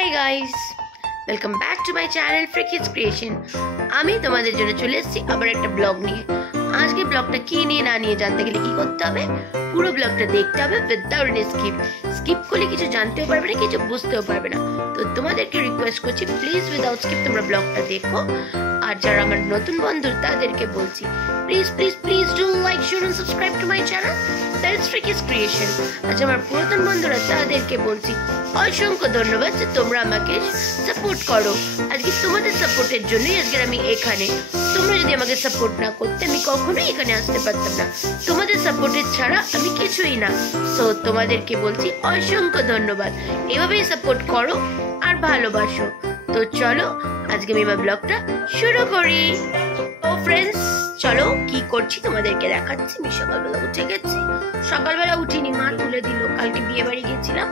High guys, welcome back to my channel free kids creation. আমি তোমাদের জন্য চলে এসেছি আবার একটা ব্লগ নিয়ে। আজকে ব্লগটা কি নিয়ে না নিয়ে জানতে গেলে কি করতে হবে, পুরো ব্লগটা দেখতে হবে উইদাউট এনি স্কিপ করলে কিছু জানতেও পারবে না, কিছু বুঝতেও পারবে না। তো তোমাদেরকে রিকোয়েস্ট করছি, প্লিজ উইদাউট স্কিপ তোমরা ব্লগটা দেখো। আর যারা আমার নতুন বন্ধু তাদেরকে বলছি, please please please do like, share and subscribe to my channel that's free kids creation. আচ্ছা, আমার পুরাতন বন্ধুরা তাদেরকে বলছি অসংখ্য ধন্যবাদ যে তোমরা আমাকে সাপোর্ট করো। আজকে তোমাদের সাপোর্টের জন্যই আজকে আমি এখানে। তোমরা যদি আমাকে সাপোর্ট না করতে আমি কখনোই এখানে আসতে পারতাম না। তোমাদের সাপোর্টের ছাড়া আমি কিছুই না। সো তোমাদেরকে বলছি অসংখ্য ধন্যবাদ। এভাবেই সাপোর্ট করো আর ভালোবাসো। তো চলো আজকে আমি আমার ব্লগটা শুরু করি। তো ফ্রেন্ডস, চলো কি করছি তোমাদেরকে দেখাচ্ছি। আমি সকালবেলা উঠে গেছি, সকালবেলা উঠিনি, মা তুলে দিল। কালকে বিয়ে বাড়ি গেছিলাম,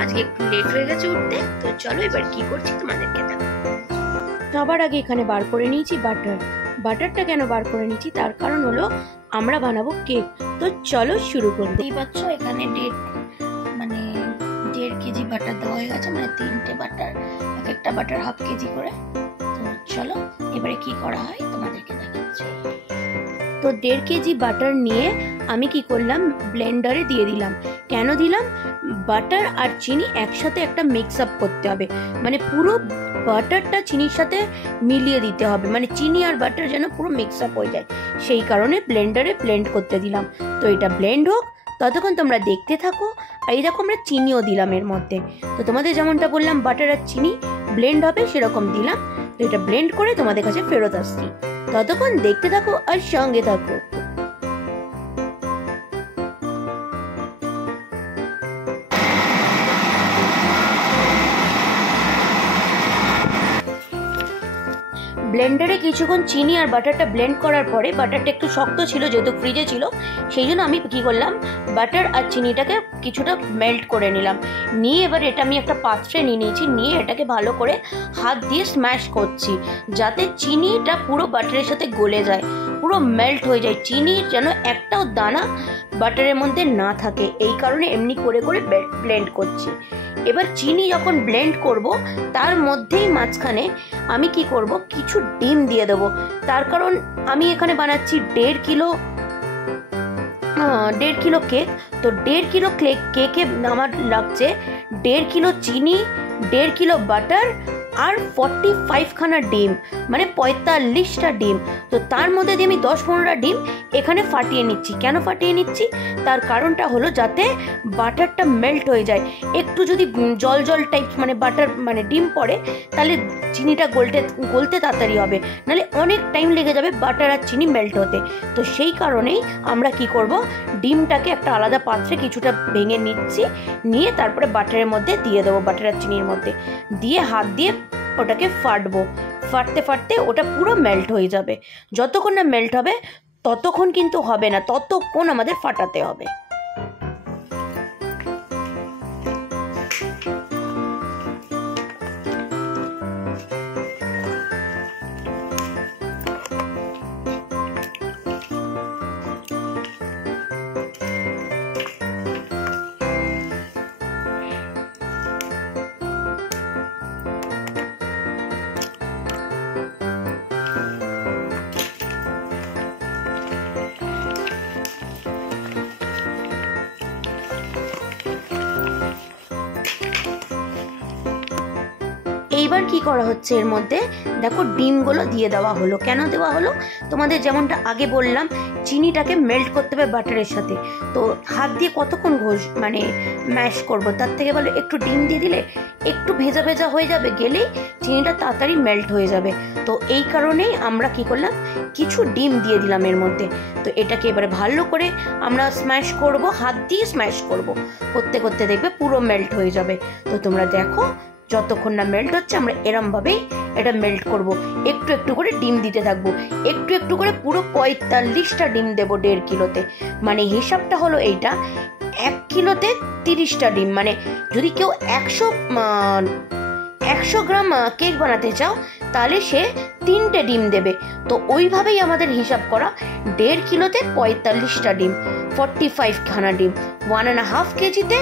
আজকে একটু লেট হয়ে গেছে উঠতে। তো চলো এবার কি করছি তোমাদেরকে দেখো। সবার আগে এখানে বার করে নিয়েছি বাটারটা কেন বার করে নিয়েছি তার কারণ হলো আমরা বানাবো কেক। তো চলো শুরু করি। এই পাচ্ছ এখানে 1.5 কেজি বাটার দেওয়া হয়ে গেছে, মানে 3টে বাটার, এক একটা বাটার হাফ কেজি করে। তো চলো এবারে কি করা হয় তোমাদেরকে দেখাচ্ছি। তো 1.5 কেজি বাটার নিয়ে আমি কি করলাম, ব্লেন্ডারে দিয়ে দিলাম। কেন দিলাম, বাটার আর চিনি একসাথে একটা মিক্স আপ করতে হবে, মানে পুরো বাটারটা চিনির সাথে মিলিয়ে দিতে হবে, মানে চিনি আর বাটার যেন পুরো মিক্স আপ হয়ে যায়, সেই কারণে ব্লেন্ডারে ব্লেন্ড করতে দিলাম। তো এটা ব্লেন্ড হোক, ততক্ষণ তোমরা দেখতে থাকো। আর এই দেখো আমরা চিনিও দিলাম এর মধ্যে। তো তোমাদের যেমনটা বললাম বাটার আর চিনি ব্লেন্ড হবে সেরকম দিলাম। তো এটা ব্লেন্ড করে তোমাদের কাছে ফেরত আসছি, ততক্ষণ দেখতে থাকো আর সঙ্গে থাকো। ব্লেন্ডারে কিছুক্ষণ চিনি আর বাটারটা ব্লেন্ড করার পরে, বাটারটা একটু শক্ত ছিল যেহেতু ফ্রিজে ছিল, সেই জন্য আমি কি করলাম, বাটার আর চিনিটাকে কিছুটা মেল্ট করে নিলাম। নিয়ে এবার এটা আমি একটা পাত্রে নিয়ে নিয়েছি, নিয়ে এটাকে ভালো করে হাত দিয়ে স্ম্যাশ করছি, যাতে চিনিটা পুরো বাটারের সাথে গলে যায়, পুরো মেল্ট হয়ে যায়, চিনির যেন একটাও দানা বাটারের মধ্যে না থাকে। এই কারণে এমনি করে করে ব্লেন্ড করছি। এবার চিনি যখন ব্লেন্ড করব, তার মধ্যেই মাঝখানে আমি কি করব, কিছু ডিম দিয়ে দেবো। তার কারণ আমি এখানে বানাচ্ছি 1.5 কিলো কেক। তো 1.5 কিলো কেকে আমার লাগছে 1.5 কিলো চিনি, 1.5 কিলো বাটার আর 45খানা ডিম, মানে 45টা ডিম। তো তার মধ্যে দিয়ে আমি 10-15টা ডিম এখানে ফাটিয়ে নিচ্ছি। কেন ফাটিয়ে নিচ্ছি, তার কারণটা হলো যাতে বাটারটা মেল্ট হয়ে যায়। একটু যদি জল জল টাইপ মানে বাটার মানে ডিম পড়ে, তাহলে চিনিটা গলতে তাড়াতাড়ি হবে, নাহলে অনেক টাইম লেগে যাবে বাটার আর চিনি মেল্ট হতে। তো সেই কারণেই আমরা কি করব, ডিমটাকে একটা আলাদা পাত্রে কিছুটা ভেঙে নিচ্ছি, নিয়ে তারপরে বাটারের মধ্যে দিয়ে দেবো, বাটার আর চিনির মধ্যে দিয়ে হাত দিয়ে ওটাকে ফাটতে ফাটতে ওটা পুরো মেল্ট হয়ে যাবে। যতক্ষণ না মেল্ট হবে ততক্ষণ কিন্তু হবে না, ততক্ষণ আমাদের ফাটাতে হবে। এইবার কি করা হচ্ছে, এর মধ্যে দেখো ডিমগুলো দিয়ে দেওয়া হলো। কেন দেওয়া হলো, তোমাদের যেমনটা আগে বললাম, চিনিটাকে মেল্ট করতে হবে বাটারের সাথে। তো হাত দিয়ে কতক্ষণ মানে ম্যাশ করব, তার থেকে ভালো একটু ডিম দিয়ে দিলে একটু ভেজা ভেজা হয়ে যাবে, গেলেই চিনিটা তাড়াতাড়ি মেল্ট হয়ে যাবে। তো এই কারণেই আমরা কি করলাম, কিছু ডিম দিয়ে দিলাম এর মধ্যে। তো এটাকে এবারে ভালো করে আমরা স্ম্যাশ করব, হাত দিয়ে স্ম্যাশ করতে করতে দেখবে পুরো মেল্ট হয়ে যাবে। তো তোমরা দেখো যতক্ষণ না মেল্ট হচ্ছে আমরা এরমভাবেই এটা মেল্ট করব, একটু একটু করে ডিম দিতে থাকবো, একটু একটু করে পুরো 45টা ডিম দেবো 1.5 কিলোতে। মানে হিসাবটা হলো এইটা, 1 কিলোতে 30টা ডিম, মানে যদি কেউ 100 গ্রাম কেক বানাতে চাও তাহলে সে 3টে ডিম দেবে। তো ওইভাবেই আমাদের হিসাব করা, 1.5 কিলোতে 45টা ডিম, 45খানা ডিম, 1.5 কেজিতে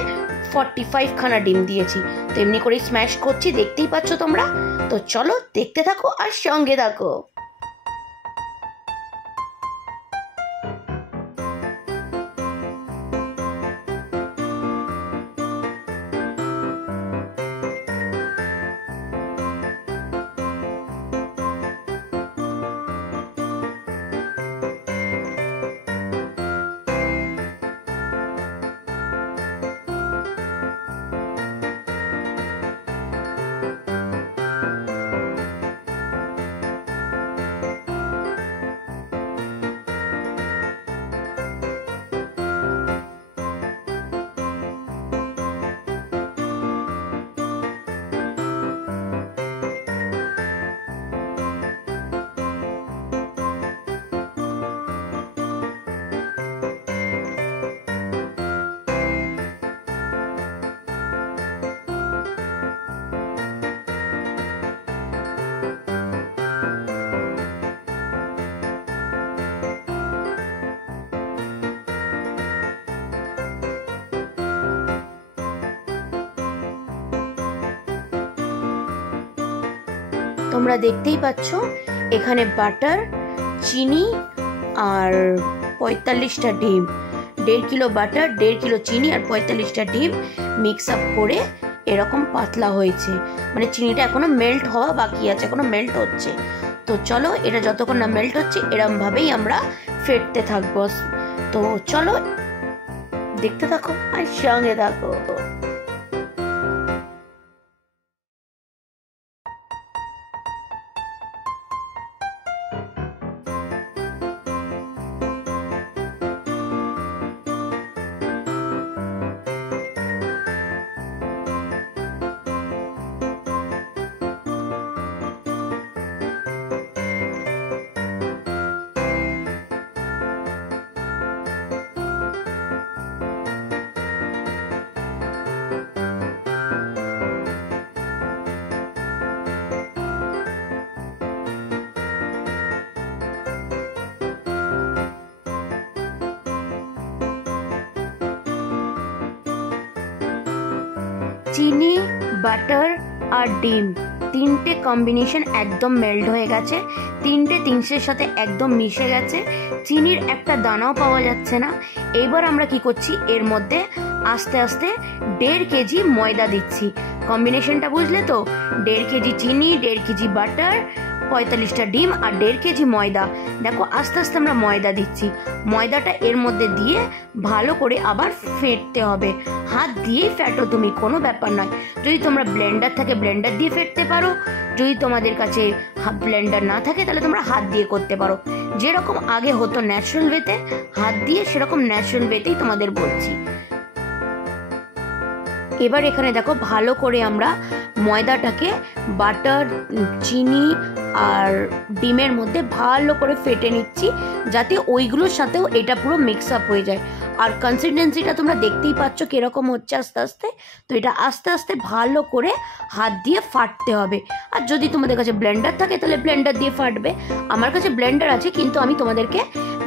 45 খানা ডিম দিয়েছি। তো এমনি করে স্ম্যাশ করছি, দেখতেই পাচ্ছ তোমরা। তো চলো দেখতে থাকো আর সঙ্গে থাকো। তোমরা দেখতেই পাচ্ছ এখানে বাটার, চিনি আর 45টা ডিম, 1.5 কিলো বাটার, 1.5 কিলো চিনি আর 45টা ডিম মিক্স আপ করে এরকম পাতলা হয়েছে। মানে চিনিটা এখনো মেল্ট হওয়া বাকি আছে, এখনো মেল্ট হচ্ছে। তো চলো এটা যতক্ষণ না মেল্ট হচ্ছে এরকম ভাবেই আমরা ফেটতে থাকবো। তো চলো দেখতে থাকো আর সঙ্গে থাকো। চিনি, বাটার আর ডিম তিনটে কম্বিনেশন একদম মেল্ট হয়ে গেছে, তিনটে জিনিসের সাথে একদম মিশে গেছে, চিনির একটা দানাও পাওয়া যাচ্ছে না। এবার আমরা কি করছি, এর মধ্যে আস্তে আস্তে 1.5 কেজি ময়দা দিচ্ছি। কম্বিনেশনটা বুঝলে তো? 1.5 কেজি চিনি, 1.5 কেজি বাটার, 45টা ডিম আর 1.5 কেজি ময়দা। দেখো আস্তে আস্তে আমরা ময়দা দিচ্ছি। ময়দাটা এর মধ্যে দিয়ে ভালো করে আবার ফেটতে হবে। হাত দিয়েই ফেটো তুমি, কোনো ব্যাপার নয়। যদি তোমরা ব্লেন্ডার থাকে ব্লেন্ডার দিয়ে ফেটতে পারো, যদি তোমাদের কাছে ব্লেন্ডার না থাকে তাহলে তোমরা হাত দিয়ে করতে পারো। যেরকম আগে হতো ন্যাচারাল ওয়েতে হাত দিয়ে, সেরকম ন্যাচারাল ওয়েতেই তোমাদের বলছি। এবার এখানে দেখো ভালো করে আমরা ময়দাটাকে বাটার, চিনি আর ডিমের মধ্যে ভালো করে ফেটে নিচ্ছি, যাতে ওইগুলোর সাথেও এটা পুরো মিক্স আপ হয়ে যায়। আর কনসিস্টেন্সিটা তোমরা দেখতেই পাচ্ছ কিরকম হচ্ছে আস্তে আস্তে। তো এটা আস্তে আস্তে ভালো করে হাত দিয়ে ফাটতে হবে। আর যদি তোমাদের কাছে ব্লেন্ডার থাকে তাহলে ব্লেন্ডার দিয়ে ফাটবে। আমার কাছে ব্লেন্ডার আছে, কিন্তু আমি তোমাদেরকে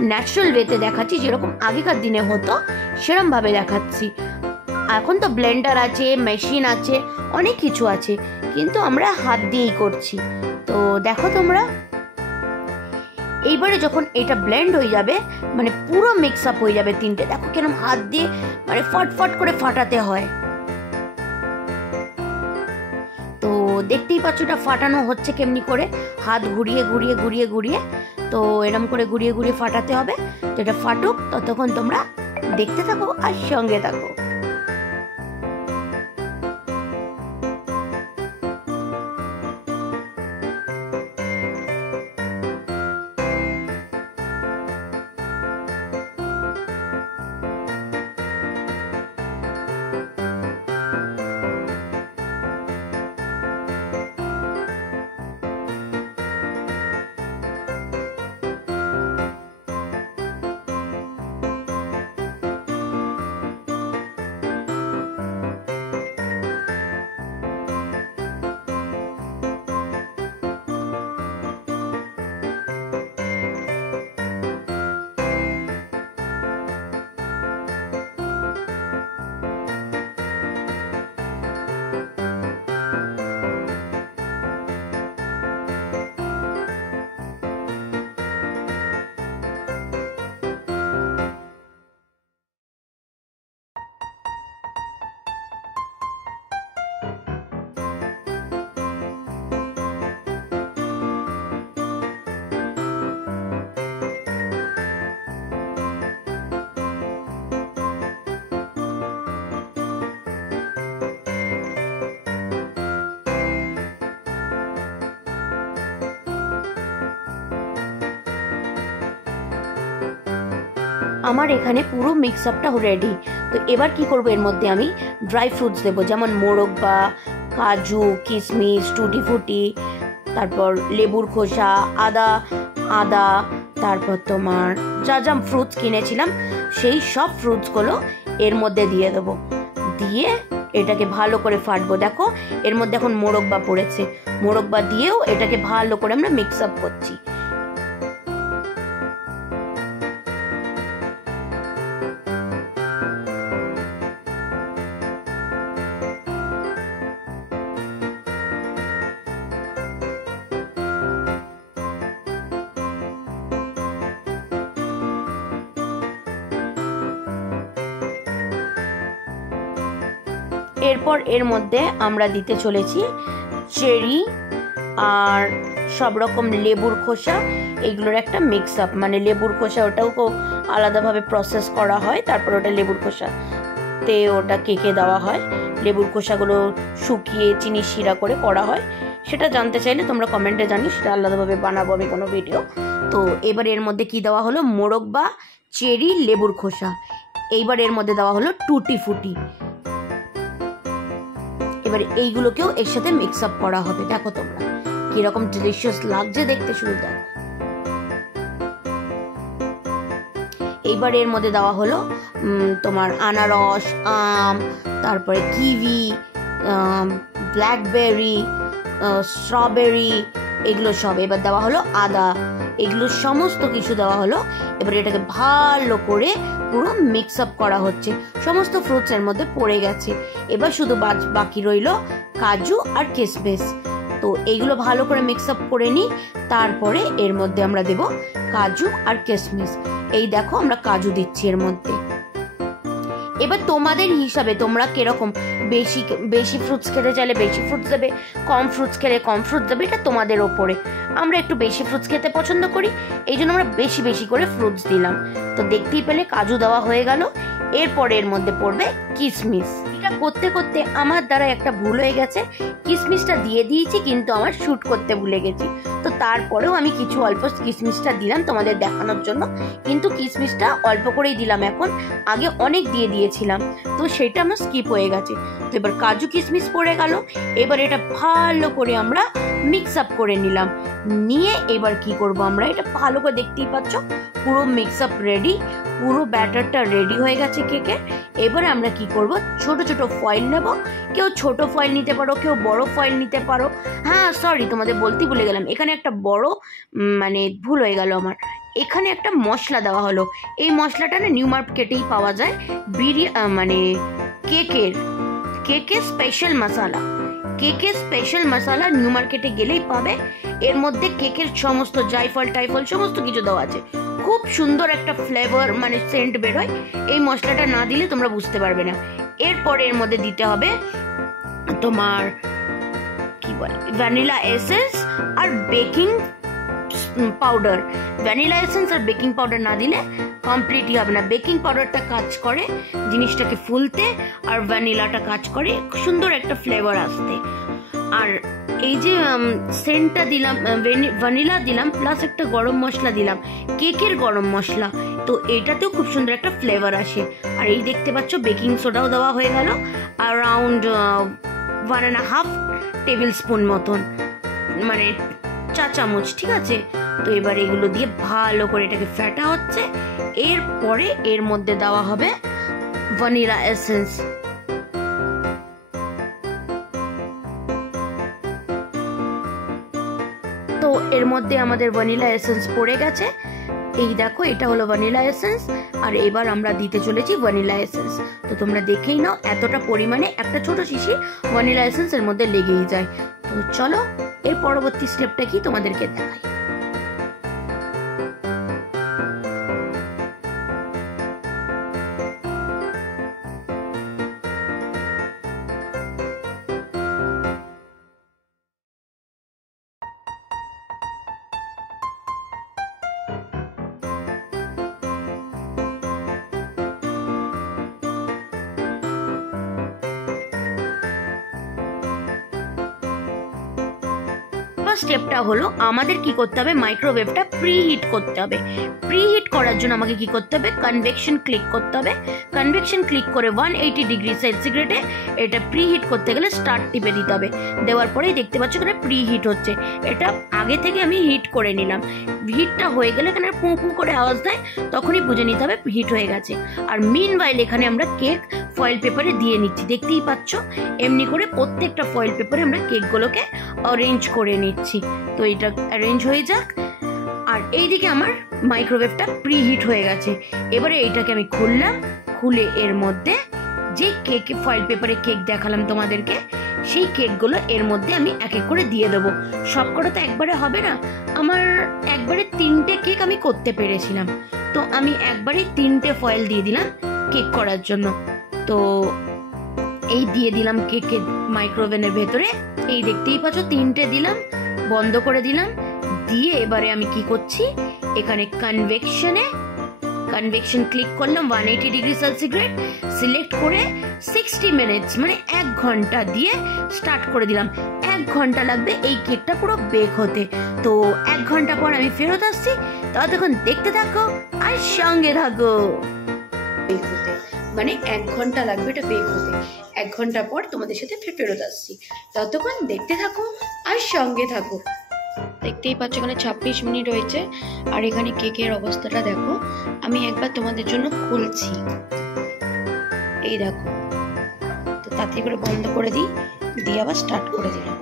ন্যাচারাল ওয়েতে দেখাচ্ছি, যেরকম আগেকার দিনে হতো সেরকমভাবে দেখাচ্ছি। এখন তো ব্লেন্ডার আছে, মেশিন আছে, অনেক কিছু আছে, কিন্তু আমরা হাত দিয়েই করছি। তো দেখো তোমরা, এইবারে যখন এটা ব্লেন্ড হয়ে যাবে, মানে পুরো মিক্স আপ হয়ে যাবে তিনটে, দেখো কেরম হাত দিয়ে মানে ফটফট করে ফাটাতে হয়। তো দেখতেই পাচ্ছ এটা ফাটানো হচ্ছে কেমনি করে, হাত ঘুরিয়ে ঘুরিয়ে ঘুরিয়ে ঘুরিয়ে। তো এরম করে ঘুরিয়ে ঘুরিয়ে ফাটাতে হবে। তো এটা ফাটুক, ততক্ষণ তোমরা দেখতে থাকো আর সঙ্গে থাকো। আমার এখানে পুরো মিক্স আপটা রেডি। তো এবার কি করব, এর মধ্যে আমি ড্রাই ফ্রুটস দেবো, যেমন মোরব্বা, কাজু, কিশমিশ, টুটি ফুটি, তারপর লেবুর খোসা, আদা, তারপর তোমার যা যা ফ্রুটস কিনেছিলাম সেই সব ফ্রুটসগুলো এর মধ্যে দিয়ে দেবো। দিয়ে এটাকে ভালো করে ফাটবো। দেখো এর মধ্যে এখন মোরব্বা পড়েছে, মোরব্বা দিয়েও এটাকে ভালো করে আমরা মিক্স আপ করছি। এরপর এর মধ্যে আমরা দিতে চলেছি চেরি আর সব রকম লেবুর খোসা, এইগুলোর একটা মিক্স আপ। মানে লেবুর খোসা ওটাও আলাদাভাবে প্রসেস করা হয়, তারপর ওটা লেবুর খোসাতে ওটা কেকে দেওয়া হয়। লেবুর খোসাগুলো শুকিয়ে চিনি শিরা করে করা হয়। সেটা জানতে চাইলে তোমরা কমেন্টে জানিও, সেটা আলাদাভাবে বানাবো আমি কোনো ভিডিও। তো এবার এর মধ্যে কি দেওয়া হলো, মোরব্বা, চেরি, লেবুর খোসা। এইবার এর মধ্যে দেওয়া হলো টুটি ফুটি। এবার এইগুলোকেও এর সাথে মিক্স আপ করা হবে। দেখো তোমরা কিরকম ডিলিশিয়াস লাগছে দেখতে, শুরু দেখো। এইবার এর মধ্যে দেওয়া হলো তোমার আনারস, আম, তারপরে কিউই, ব্ল্যাকবেরি, স্ট্রবেরি, এগুলো সব। এবার দেওয়া হলো আদা, এগুলো সমস্ত কিছু দেওয়া হলো। এবার এটাকে ভালো করে পুরো মিক্স আপ করা হচ্ছে। সমস্ত ফ্রুটস এর মধ্যে পড়ে গেছে। এবার শুধু বাকি রইল কাজু আর কিশমিশ। তো এইগুলো ভালো করে মিক্স আপ করে নিই। তারপরে এর মধ্যে আমরা দেব কাজু আর কিশমিশ। এই দেখো আমরা কাজু দিচ্ছি এর মধ্যে। এবার তোমাদের হিসাবে তোমরা কিরকম, বেশি ফ্রুটস খেতে চাইলে বেশি ফ্রুটস দেবে, কম ফ্রুটস খেলে কম ফ্রুটস দেবে, এটা তোমাদের ওপরে। আমরা একটু বেশি ফ্রুটস খেতে পছন্দ করি, এই জন্য আমরা বেশি বেশি করে ফ্রুটস দিলাম। তো দেখতেই পেলে কাজু দেওয়া হয়ে গেল। এরপরে এর মধ্যে পড়বে কিশমিশ। এটা করতে করতে আমার দ্বারা একটা ভুল হয়ে গেছে, কিশমিশটা দিয়ে দিয়েছি কিন্তু আমার শুট করতে ভুলে গেছি। তো তারপরেও আমি কিছু অল্প কিশমিশটা দিলাম তোমাদের দেখানোর জন্য, কিন্তু কিশমিশটা অল্প করেই দিলাম এখন, আগে অনেক দিয়ে দিয়েছিলাম, তো সেটা আমার স্কিপ হয়ে গেছে। তো এবার কাজু কিশমিশ পড়ে গেল। এবার এটা ভালো করে আমরা মিক্স আপ করে নিলাম। নিয়ে এবার কি করব, আমরা এটা ভালো করে দেখতেই পাচ্ছ পুরো মিক্স আপ রেডি, পুরো ব্যাটারটা রেডি হয়ে গেছে কেকে। এবার আমরা কি করব, ছোট ছোট ফয়েল নেব। কেউ ছোট ফয়েল নিতে পারো, কেউ বড় ফয়েল নিতে পারো। হ্যাঁ সরি, তোমাদের বলতে ভুলে গেলাম, এখানে একটা বড় মানে ভুল হয়ে গেল আমার। এখানে একটা মশলা দেওয়া হলো। এই মশলাটা না নিউ মার্কেটেই পাওয়া যায়, মানে কেকের স্পেশাল মশলা। কেকের স্পেশাল মশলা নিউ মার্কেটে গেলেই পাবে। এর মধ্যে কেকের সমস্ত জায়ফল টাইফল সমস্ত কিছু দেওয়া আছে। খুব সুন্দর একটা ফ্লেভার মানে সেন্ট বেরোয়। এই মশলাটা না দিলে তোমরা বুঝতে পারবে না। এরপরে এর মধ্যে দিতে হবে তোমার কি বলে ভ্যানিলা এসেন্স আর বেকিং পাউডার। ভ্যানিলা এসেন্স আর বেকিং পাউডার না দিলে কমপ্লিটই হবে না। বেকিং পাউডারটা কাজ করে জিনিসটাকে ফুলতে, আর ভ্যানিলাটা কাজ করে সুন্দর একটা ফ্লেভার আসতে। আর এই যে সেন্টটা দিলাম, ভ্যানিলা দিলাম, প্লাস একটা গরম মশলা দিলাম, কেকের গরম মশলা, তো এটাতেও খুব সুন্দর একটা ফ্লেভার আসে। আর এই দেখতে পাচ্ছ বেকিং সোডাও দেওয়া হয়ে গেল, অ্যারাউন্ড 1.5 টেবিল স্পুন মতন, মানে 4 চামচ, ঠিক আছে। তো এবার এগুলো দিয়ে ভালো করে এটাকে ফেটা হচ্ছে। এরপরে এর মধ্যে দেওয়া হবে ভ্যানিলা এসেন্স। তো এর মধ্যে আমাদের ভ্যানিলা এসেন্স পড়ে গেছে। এই দেখো এটা হলো ভ্যানিলা এসেন্স, আর এবার আমরা দিতে চলেছি ভ্যানিলা এসেন্স। তো তোমরা দেখেই নাও এতটা পরিমাণে একটা ছোট শিশি ভ্যানিলা এসেন্স এর মধ্যে লেগেই যায়। তো চলো এর পরবর্তী স্টেপটা কি তোমাদেরকে দেখাই। স্টেপটা হলো আমাদের কি করতে হবে, মাইক্রোওয়েভটা প্রি হিট করতে হবে। প্রি হিট করার জন্য আমাকে কি করতে হবে, কনভেকশন ক্লিক করতে হবে। কনভেকশন ক্লিক করে 180 ডিগ্রি সেন্টিগ্রেডে এটা প্রি হিট করতে গেলে স্টার্ট টিপে দিতে হবে। দেওয়ার পরেই দেখতে পাচ্ছ এখানে প্রি হিট হচ্ছে, এটা আগে থেকে আমি হিট করে নিলাম। হিটটা হয়ে গেলে এখানে পু পু করে আওয়াজ দেয়, তখনই বুঝে নিতে হবে হিট হয়ে গেছে। আর মিনওয়াইল এখানে আমরা কেক ফয়েল পেপারে দিয়ে নিচ্ছি, দেখতেই পাচ্ছ এমনি করে প্রত্যেকটা ফয়েল পেপারে আমরা কেকগুলোকে অরেঞ্জ করে নিচ্ছি। তো এটা অ্যারেঞ্জ হয়ে যাক। আর এইদিকে আমার মাইক্রোওয়েভটা প্রি হিট হয়ে গেছে। এবারে এইটাকে আমি খুললাম, খুলে এর মধ্যে যে কেক ফয়েল পেপারে কেক দেখালাম তোমাদেরকে, সেই কেকগুলো এর মধ্যে আমি এক এক করে দিয়ে দেবো। সবকটা তো একবারে হবে না, আমার একবারে 3টে কেক আমি করতে পেরেছিলাম, তো আমি একবারে 3টে ফয়েল দিয়ে দিলাম কেক করার জন্য। তো এই দিয়ে দিলাম কেকের মাইক্রোওভেনের ভেতরে, এই দেখতেই পাচ্ছ 3টে দিলাম, বন্ধ করে দিলাম। দিয়ে এবারে আমি কি করছি, এখানে কনভেকশন ক্লিক করলাম, 180 ডিগ্রি সেন্টিগ্রেড সিলেক্ট করে 60 মিনিটস মানে 1 ঘন্টা দিয়ে স্টার্ট করে দিলাম। 1 ঘন্টা লাগবে এই কেকটা পুরো বেক হতে। তো 1 ঘন্টা পর আমি ফেরত আসছি, ততক্ষণ দেখতে থাকো আর সঙ্গে থাকো। মানে 1 ঘন্টা লাগবে এটা বেক হতে। 1 ঘন্টা পর তোমাদের সাথে ফেরত আসছি, ততক্ষণ দেখতে থাকো আর সঙ্গে থাকো। দেখতেই পাচ্ছ এখানে 26 মিনিট হয়েছে, আর এখানে কেকের অবস্থাটা দেখো। আমি একবার তোমাদের জন্য খুলছি, এই দেখো। তো তাড়াতাড়ি করে বন্ধ করে দিই, দিয়ে আবার স্টার্ট করে দিলাম।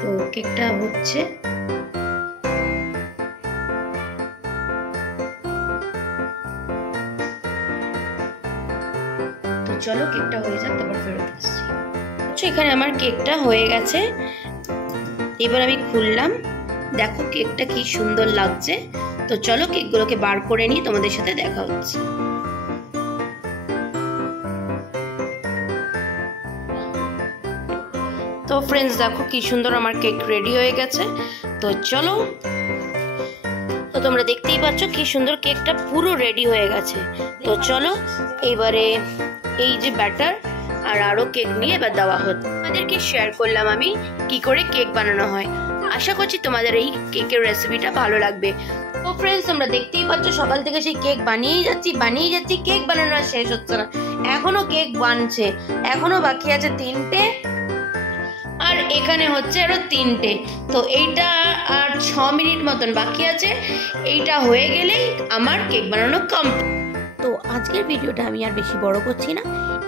তো কেকটা হচ্ছে, তো চলো কেকটা হয়ে যাক, তারপর ফেরত আসছি। এখানে আমার কেকটা হয়ে গেছে, এবার আমি খুললাম, দেখো কেকটা কি সুন্দর লাগছে। তো চলো কেকগুলোকে বার করে নিয়ে তোমাদের সাথে দেখা হচ্ছে। তো ফ্রেন্ডস দেখো কি সুন্দর আমার কেক রেডি হয়ে গেছে। তো চলো, তো তোমরা দেখতেই পাচ্ছ কি সুন্দর কেকটা পুরো রেডি হয়ে গেছে। তো চলো এবারে এই যে ব্যাটার আর আরো কেক নিয়ে এবার দেওয়া হচ্ছে। তোমাদেরকে শেয়ার করলাম আমি কি করে কেক বানানো হয়। আশা করছি তোমাদের এই কেকের রেসিপিটা ভালো লাগবে। তো ফ্রেন্ডস তোমরা দেখতেই পাচ্ছ সকাল থেকে সেই কেক বানিয়েই যাচ্ছি, কেক বানানো আর শেষ হচ্ছে না, এখনো কেক বানছে, এখনো বাকি আছে 3টে, আর এখানে হচ্ছে আরো 3টে। তো এইটা আর 6 মিনিট মতন বাকি আছে, এইটা হয়ে গেলেই আমার কেক বানানো কমপ্লিট। তো আজকের ভিডিওটা আমি আর বেশি বড় করছি না,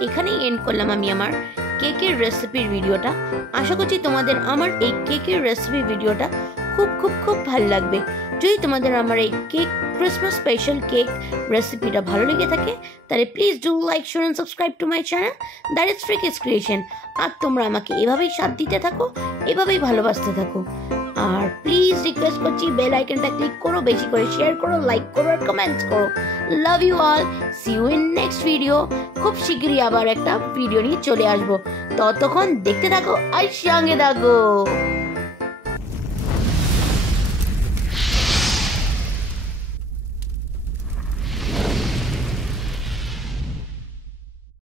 এখানেই এন্ড করলাম আমি আমার কেকের রেসিপির ভিডিওটা। আশা করছি তোমাদের আমার এই কেকের রেসিপি ভিডিওটা খুব খুব খুব ভালো লাগবে। যদি তোমাদের আমার এই কেক ক্রিসমাস স্পেশাল কেক রেসিপিটা ভালো লেগে থাকে, তাহলে please do like, share and subscribe to my channel, that is free kids creation. আর তোমরা আমাকে এভাবেই সাথ দিতে থাকো, এভাবেই ভালোবাসতে থাকো। আর প্লিজ রিকোয়েস্ট করছি বেল আইকনটা ক্লিক করো, বেশি করে শেয়ার করো, লাইক করো আর কমেন্টস করো। Love you all, see you in next video. খুব শীঘ্রই আবার একটা ভিডিও নিয়ে চলে আসবো, ততক্ষণ দেখতে থাকো আর সঙ্গে থাকো।